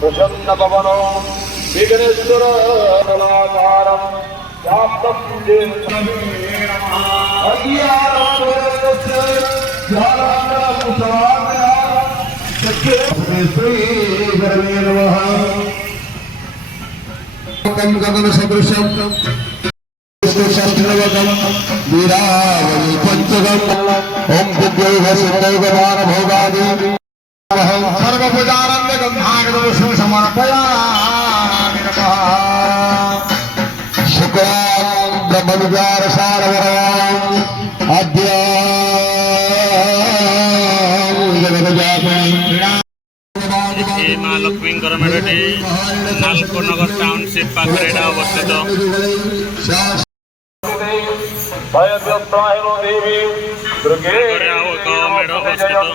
प्रसन्न पवनो विघ्नेश्वर कलाकारं व्याप्तं गगन सदृशं वीरावली पंचगम ओम दिव्यैर्भसिद्धैर्गमान भोगादि सर्वपूजानंद गंधागदोषं समर्पयामि शुक्रां ब्रह्मविचार सारवरां अद्य माँ लक्ष्मी मेढ़ी नालकोनगर टाउनशिप पाखे अवस्थित मेढ़ अवस्थित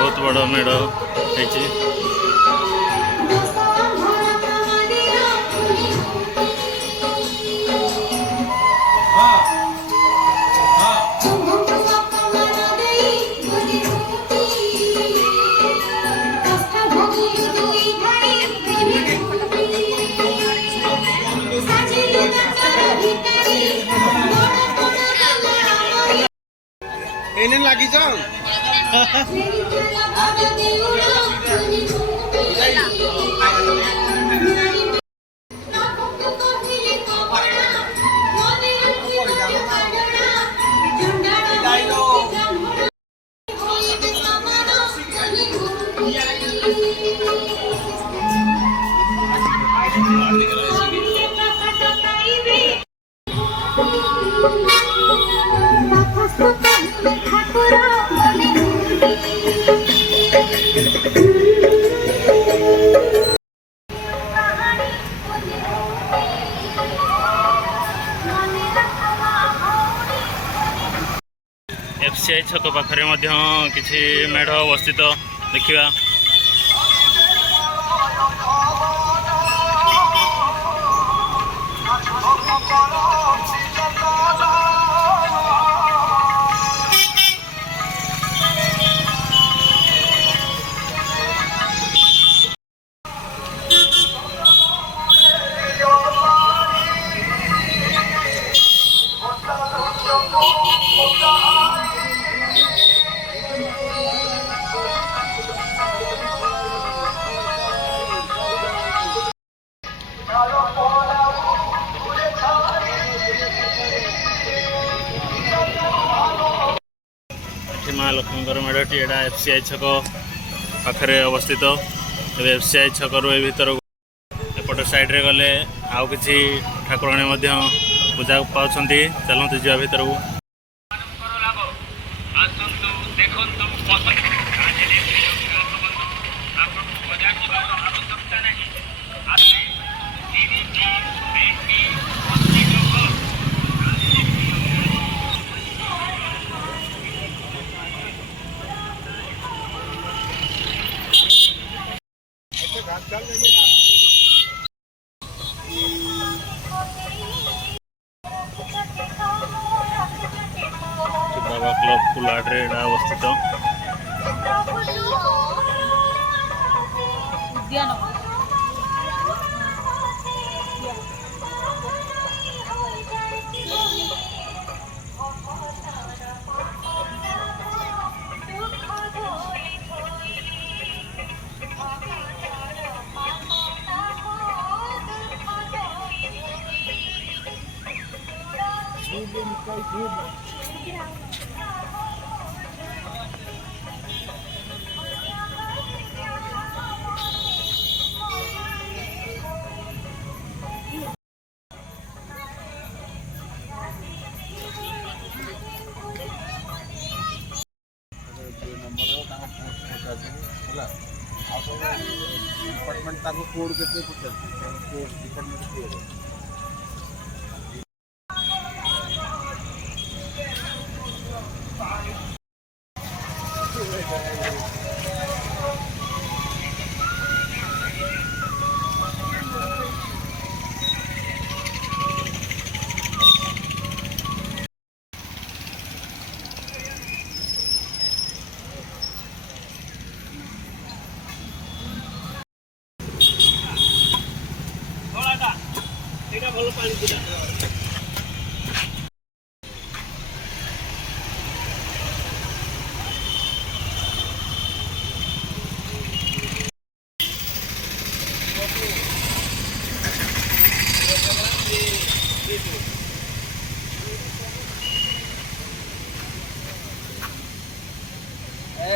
बहुत बड़ मेढ़ है लगी जाओ एफसीआई छक पाखे किसी मेढ़ अवस्थित देखा माँ लक्ष्मी मेढ़टी एटा एफसीआई छक पाखे अवस्थित एफसीआई छक रू भर एपट साइड रे गले आउ कि ठाकुराणी पूजा पाँच चलते जा भर को बाबा ଫୁଲହାଟରେ ଏଇଟା ଅବସ୍ଥିତ। ଉଦ୍ୟାନ डिपार्टमेंट कोड के डिपार्टमेंट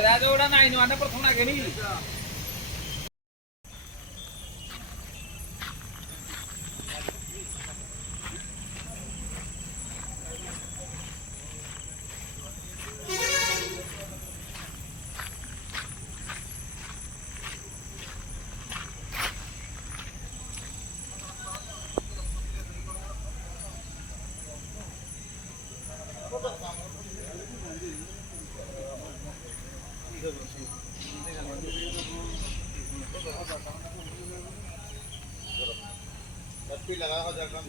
राजोड़ा नाही नो आने प्रथम ना गेनी लगा हो जाएगा